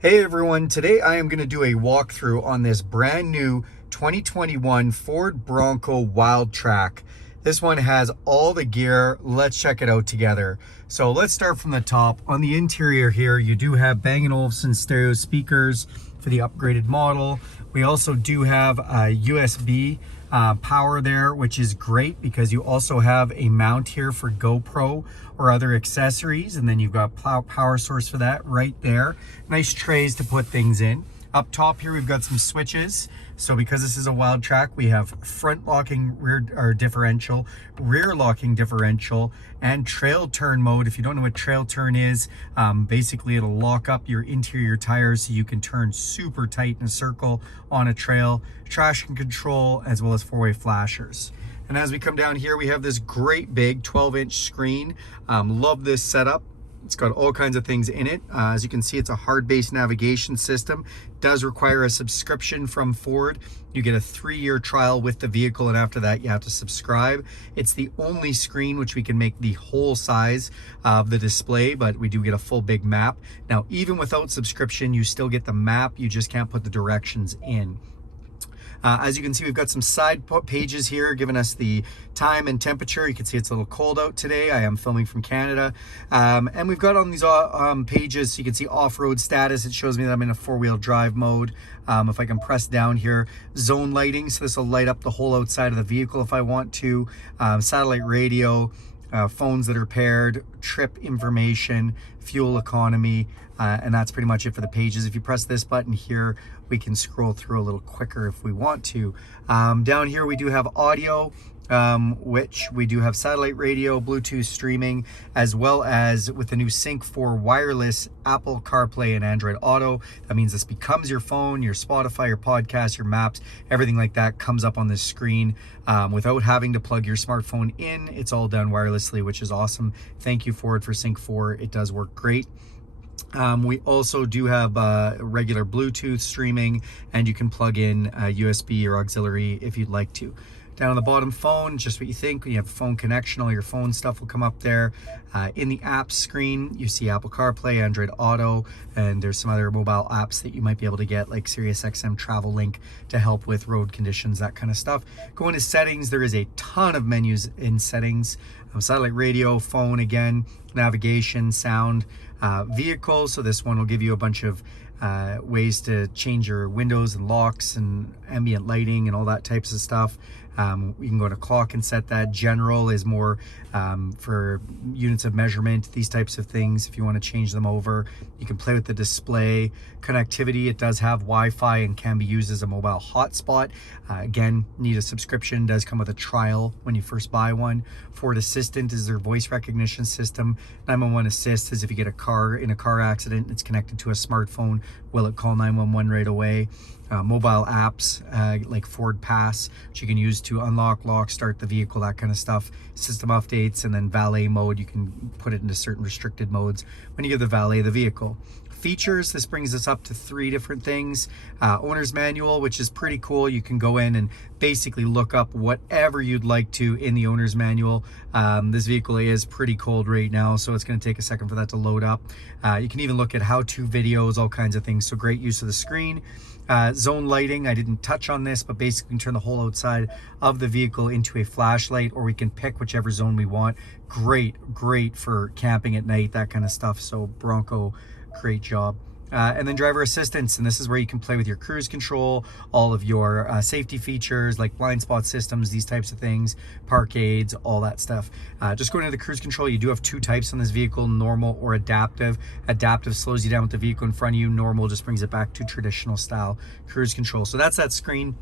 Hey everyone, today I am going to do a walkthrough on this brand new 2021 Ford Bronco Wildtrak. This one has all the gear. Let's check it out together. So let's start from the top. On the interior here, you do have Bang & Olufsen stereo speakers for the upgraded model. We also do have a USB power there, which is great because you also have a mount here for GoPro or other accessories, and then you've got power source for that right there. Nice trays to put things in. Up top here, we've got some switches. So because this is a Wildtrak, we have front locking rear differential, rear locking differential, and trail turn mode. If you don't know what trail turn is, basically it'll lock up your interior tires so you can turn super tight in a circle on a trail, traction control, as well as four-way flashers. And as we come down here, we have this great big 12-inch screen. Love this setup. It's got all kinds of things in it. As you can see, it's a hard-based navigation system. It does require a subscription from Ford. You get a 3-year trial with the vehicle, and after that you have to subscribe. It's the only screen which we can make the whole size of the display, but we do get a full big map. Now, even without subscription, you still get the map. You just can't put the directions in. As you can see, we've got some side pages here giving us the time and temperature. You can see it's a little cold out today. I am filming from Canada. And we've got on these pages, so you can see off-road status. It shows me that I'm in a four-wheel drive mode. If I can press down here, zone lighting. So this will light up the whole outside of the vehicle if I want to. Satellite radio. Phones that are paired, trip information, fuel economy, and that's pretty much it for the pages. If you press this button here, we can scroll through a little quicker if we want to. Down here we do have audio, which we do have satellite radio, Bluetooth streaming, as well as with the new Sync 4 wireless Apple CarPlay and Android Auto. That means this becomes your phone, your Spotify, your podcast, your maps, everything like that comes up on this screen without having to plug your smartphone in. It's all done wirelessly, which is awesome. Thank you, Ford, for Sync 4. It does work great. We also do have regular Bluetooth streaming, and you can plug in USB or auxiliary if you'd like to. Down on the bottom, phone, just what you think. When you have a phone connection, all your phone stuff will come up there. In the apps screen, you see Apple CarPlay, Android Auto, and there's some other mobile apps that you might be able to get, like SiriusXM Travel Link to help with road conditions, that kind of stuff. Go into settings. There is a ton of menus in settings. Satellite radio, phone again, navigation, sound, vehicle. So this one will give you a bunch of ways to change your windows and locks and ambient lighting and all that types of stuff. You can go to clock and set that. General is more for units of measurement, these types of things. If you want to change them over, you can play with the display. Connectivity, it does have Wi-Fi and can be used as a mobile hotspot. Again, need a subscription, does come with a trial when you first buy one. Ford Assistant is their voice recognition system. 911 Assist is if you get in a car accident, it's connected to a smartphone, will it call 911 right away? Mobile apps like Ford Pass, which you can use to unlock, lock, start the vehicle, that kind of stuff. System updates, and then valet mode, you can put it into certain restricted modes when you give the valet the vehicle. Features, this brings us up to 3 different things. Owner's manual, which is pretty cool. You can go in and basically look up whatever you'd like to in the owner's manual. This vehicle is pretty cold right now, so it's going to take a second for that to load up. You can even look at how-to videos, all kinds of things, so great use of the screen. Zone lighting, I didn't touch on this, but basically we can turn the whole outside of the vehicle into a flashlight, or we can pick whichever zone we want. Great for camping at night, that kind of stuff. So Bronco, great job. And then driver assistance, and this is where you can play with your cruise control, all of your safety features like blind spot systems, these types of things, park aids, all that stuff. Just going into the cruise control, you do have 2 types on this vehicle, normal or adaptive. Adaptive slows you down with the vehicle in front of you. Normal just brings it back to traditional style cruise control. So that's that screen.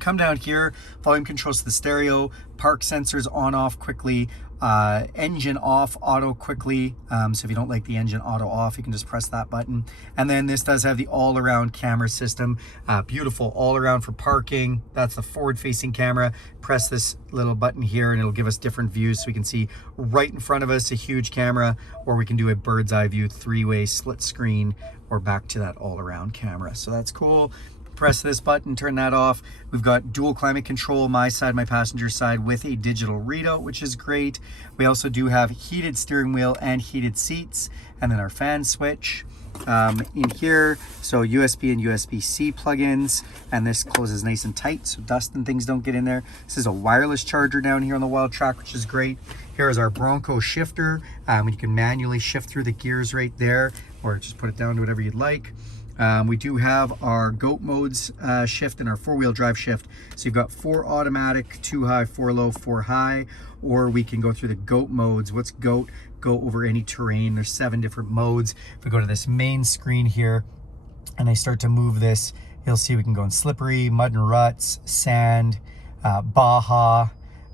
Come down here, volume controls to the stereo, park sensors on off quickly, engine off auto quickly. So if you don't like the engine auto off, you can just press that button. And then this does have the all-around camera system, beautiful all around for parking. That's the forward facing camera. Press this little button here and it'll give us different views, so we can see right in front of us a huge camera, or we can do a bird's eye view, 3-way split screen, or back to that all-around camera. So that's cool. Press this button, turn that off. We've got dual climate control, my side, my passenger side, with a digital readout, which is great. We also do have heated steering wheel and heated seats, and then our fan switch. in here. So USB and USB-C plugins, and this closes nice and tight so dust and things don't get in there. This is a wireless charger down here on the Wild Track, which is great. Here is our Bronco shifter. You can manually shift through the gears right there, or just put it down to whatever you'd like. We do have our GOAT modes shift and our 4-wheel drive shift. So you've got 4 automatic, 2 high, 4 low, 4 high, or we can go through the GOAT modes. What's GOAT? Go over any terrain. There's 7 different modes. If we go to this main screen here and I start to move this, you'll see we can go in slippery, mud and ruts, sand, Baja.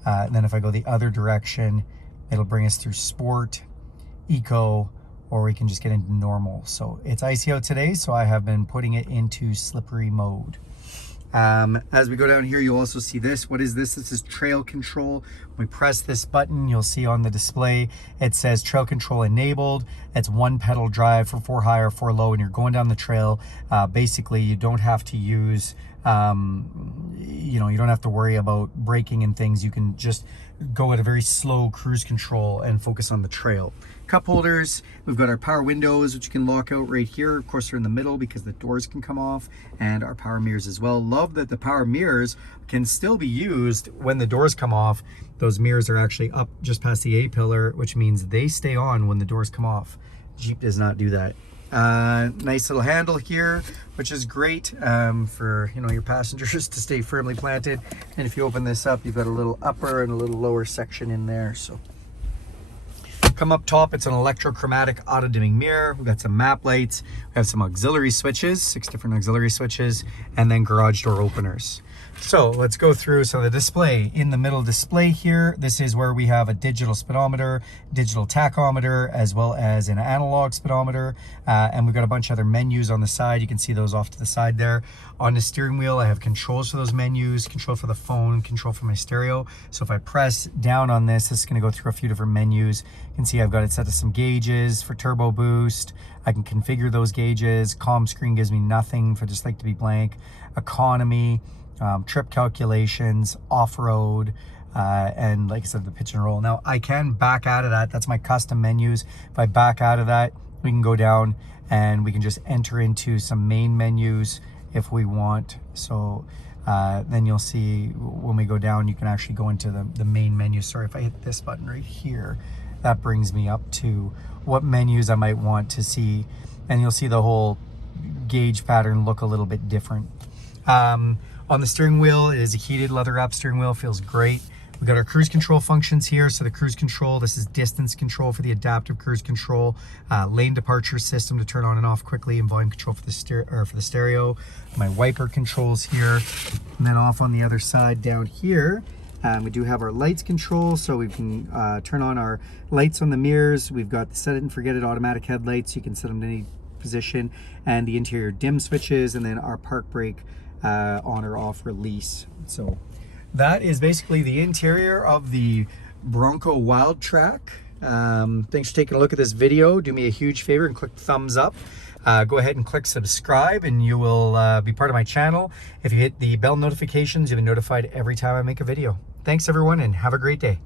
And then if I go the other direction, it'll bring us through sport, eco, or we can just get into normal. So it's icy out today, so I have been putting it into slippery mode. As we go down here, you'll also see this. What is this? This is trail control. When we press this button, you'll see on the display, it says trail control enabled. It's 1 pedal drive for 4 high or 4 low, and you're going down the trail. Basically, you don't have to use, you don't have to worry about braking and things. You can just go at a very slow cruise control and focus on the trail. Cup holders, we've got our power windows, which you can lock out right here. Of course, they're in the middle because the doors can come off, and our power mirrors as well. Love that the power mirrors can still be used when the doors come off. Those mirrors are actually up just past the A-pillar, which means they stay on when the doors come off. Jeep does not do that. Nice little handle here, which is great for your passengers to stay firmly planted. And if you open this up, you've got a little upper and a little lower section in there. So come up top, it's an electrochromatic auto dimming mirror. We've got some map lights. We have some auxiliary switches, 6 different auxiliary switches, and then garage door openers. So let's go through some of the display. In the middle display here, this is where we have a digital speedometer, digital tachometer, as well as an analog speedometer. And we've got a bunch of other menus on the side. You can see those off to the side there. On the steering wheel, I have controls for those menus, control for the phone, control for my stereo. So if I press down on this, this is going to go through a few different menus. You can see I've got it set to some gauges for turbo boost. I can configure those gauges. Comm screen gives me nothing for just like to be blank. Economy. Trip calculations, off-road, and like I said, the pitch and roll. Now I can back out of that. That's my custom menus. If I back out of that, we can go down and we can just enter into some main menus if we want. So then you'll see when we go down, you can actually go into the main menu. Sorry, if I hit this button right here, that brings me up to what menus I might want to see. And you'll see the whole gauge pattern look a little bit different. On the steering wheel, it is a heated leather-wrapped steering wheel, feels great. We've got our cruise control functions here. So the cruise control, this is distance control for the adaptive cruise control, lane departure system to turn on and off quickly, and volume control for the stereo. My wiper controls here, and then off on the other side down here, we do have our lights control, so we can turn on our lights on the mirrors. We've got the set it and forget it automatic headlights. You can set them to any position, and the interior dim switches, and then our park brake on or off release. So that is basically the interior of the Bronco Wild Track. Thanks for taking a look at this video. Do me a huge favor and click thumbs up. Go ahead and click subscribe, and you will be part of my channel. If you hit the bell notifications, you'll be notified every time I make a video. Thanks everyone, and have a great day.